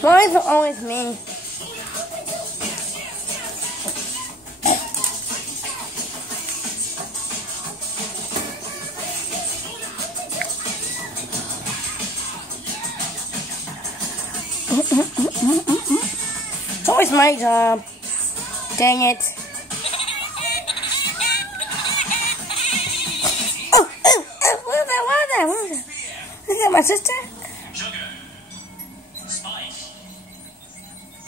Why is it always me? It's always my job. Dang it. Oh, what is that? Is that my sister? Sugar, spice,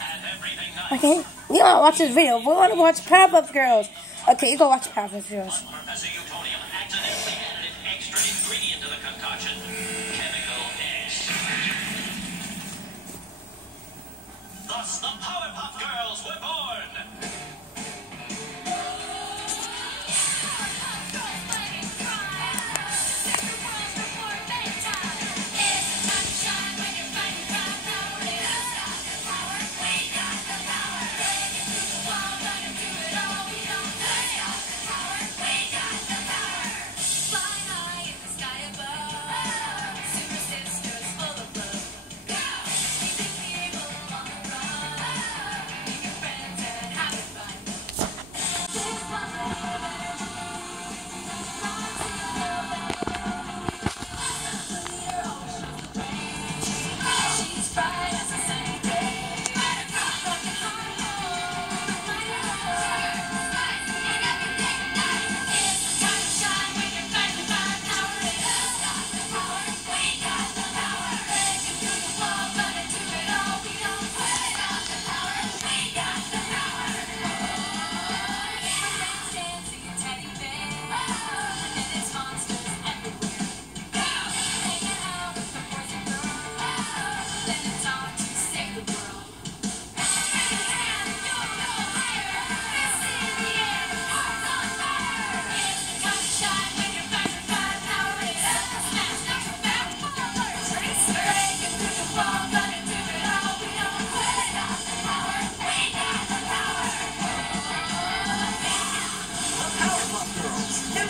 and everything nice. Okay, you want to watch this video. We want to watch Powerpuff Girls. Okay, you go watch Powerpuff Girls. Professor Utonium accidentally added an extra ingredient to the concoction. Chemical S. Thus, the Powerpuff Girls were born.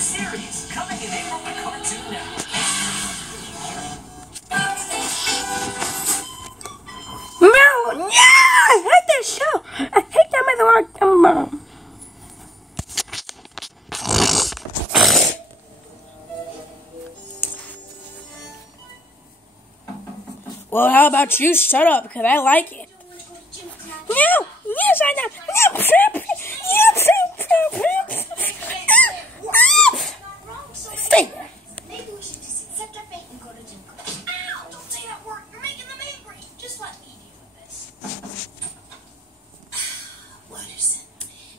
Series coming in April with Cartoon Network. No! I hate that show! I hate that motherfucker! Well, how about you shut up, because I like it. No! Yes, I know! No! Stay there. Maybe we should just accept our fate and go to gym class. Ow! Don't say that word. You're making them angry. Just let me deal with this. Watterson.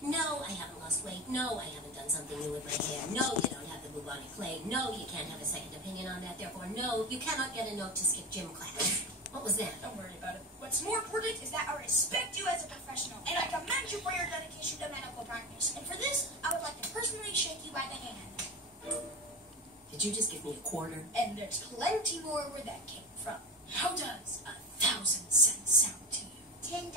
No, I haven't lost weight. No, I haven't done something new with my hair. No, you don't have the bubonic plague. No, you can't have a second opinion on that. Therefore, no, you cannot get a note to skip gym class. What was that? Don't worry about it. What's more important is that I respect you as a professional, and I commend you for your dedication to medical practice. And for this, I would like to personally shake you by the hand. Did you just give me a quarter? And there's plenty more where that came from. How does 1,000 cents sound to you? $10?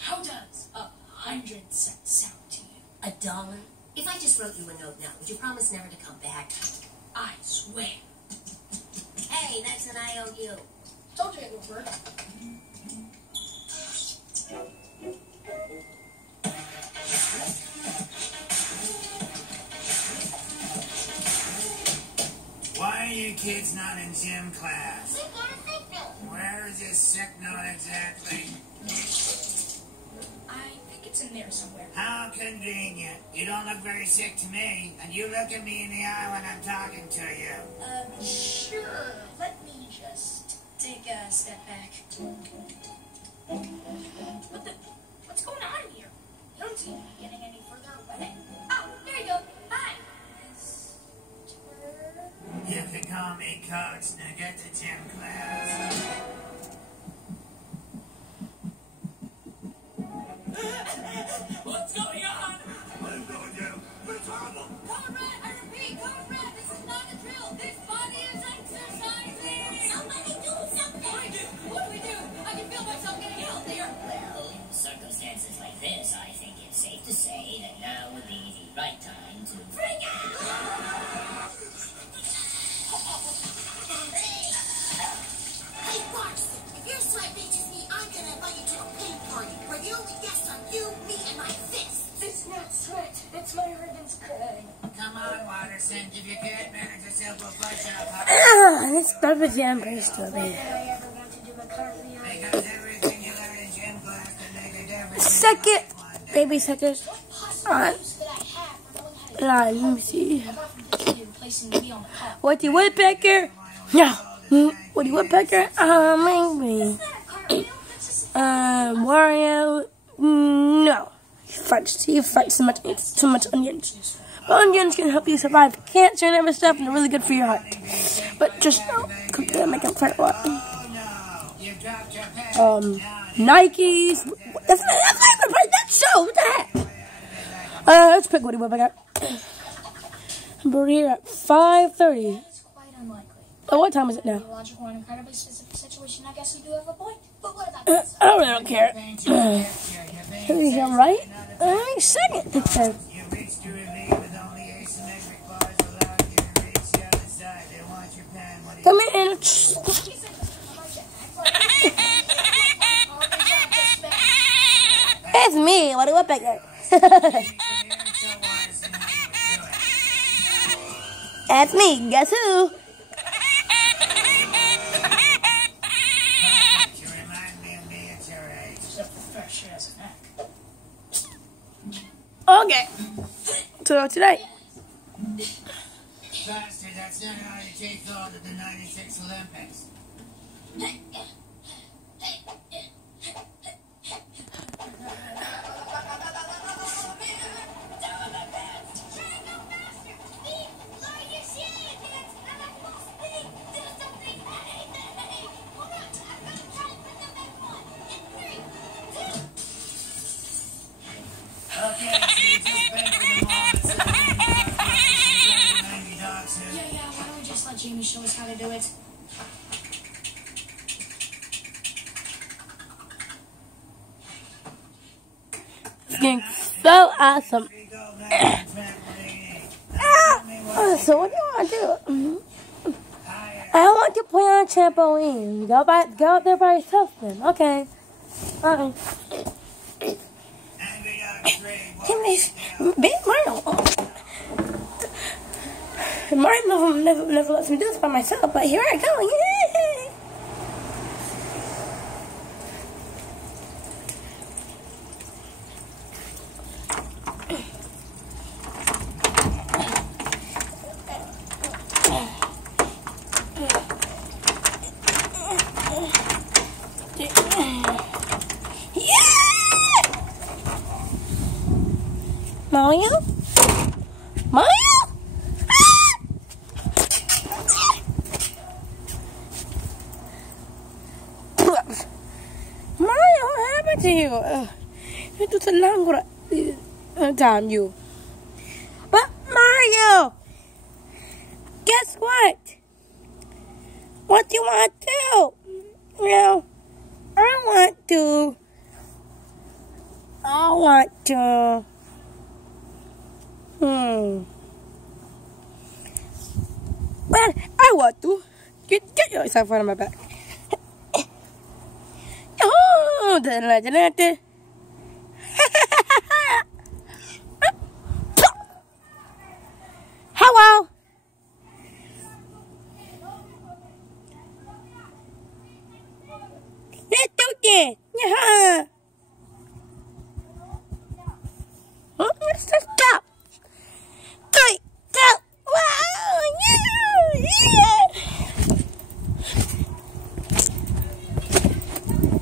How does 100 cents sound to you? $1? If I just wrote you a note now, would you promise never to come back? I swear. Hey, that's an IOU. Told you it would work. Why are you kids not in gym class? We got a signal. Where is this sick note exactly? I think it's in there somewhere. How convenient. You don't look very sick to me, and you look at me in the eye when I'm talking to you. Sure. Let me just take a step back. What's going on here? You don't seem to be getting any further away. Oh, there you go. Hi. You can call me Coach. Now get to gym class. What's going on? What is going on? It's horrible. Comrade, I repeat, comrade, this is not a drill. This body is exercising. Somebody do something. What do we do? I can feel myself getting healthier. Well, in circumstances like this, I think it's safe to say that now would be the right time to bring out. Hey, Watson, if your sweat reaches Patterson. If you can't manage a simple push-up, This Peppa Jam pretty stupid. because everything you learn in gym class can make a difference. Second, baby seconds. Alright, let me see. Woody Woodpecker? No. Woody Woodpecker? Maybe. Wario? No. He fights too much onions. But onions can help you survive cancer and other stuff, and they're really good for your heart. But just don't make them fight a lot. Nikes. That's not even right. That's so. What the heck? Let's pick Woody Woodpecker. We're here at 5:30. It's quite unlikely. Oh, what time is it now? Logical and incredibly specific situation. I guess you do have a point. But what about I really don't care. Is that right? Second. You reach to relieve with only asymmetric bars allowing you to reach the other side. They want your pen. What do you Come in. It's me, Woody Woodpecker. That's me. Guess who? You remind me of me at your age. Except for fact she has an act. Okay. So today. Bastard, that's not how you take gold at the 96 Olympics. Okay, so you just been to the mall and said, Yeah, why don't we just let Jamie show us how to do it? It's getting so awesome. So what do you want to do? I want to play on a trampoline. Go out there by yourself then. Okay. Alright. Big Mario. Mario never lets me do this by myself, but here I go. Yay! Mario? Mario? Mario, what happened to you? Ito sa langura. Damn you. But Mario, guess what? What do you want to do? Well, I want to. Well, I want to. Get yourself out of my back. Oh, hello. Let's do this. Yeah. Let's just stop. 3, 2, 1. Yeah.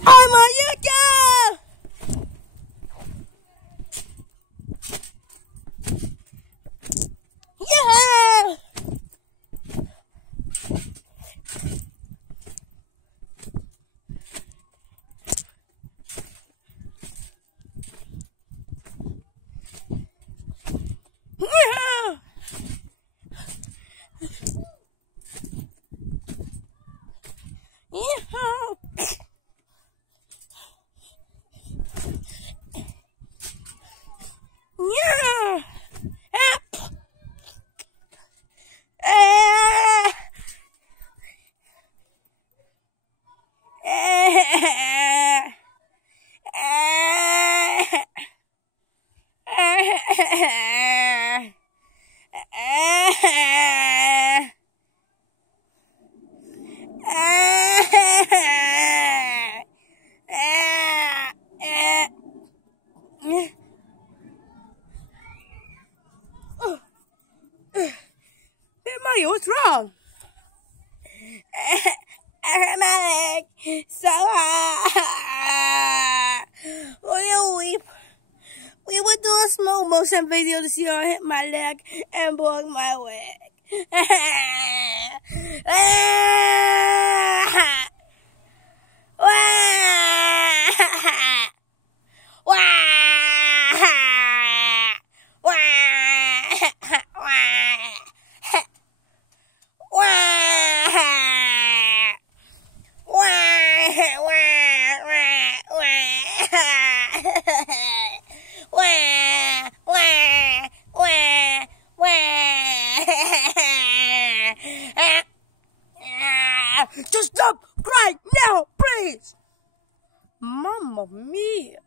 I'm a Yuka. Yeah. What's wrong? I hurt my leg so hard. We would do a slow motion video to see how I hit my leg and broke my leg. Just stop right now, please! Mamma mia!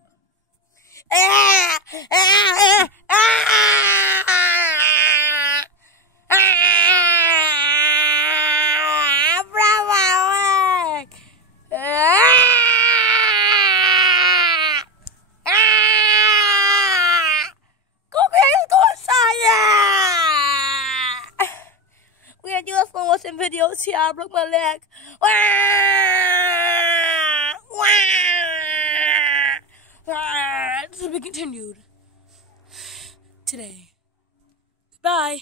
We're gonna do a slow motion video. See how I broke my leg. To be continued today. Goodbye.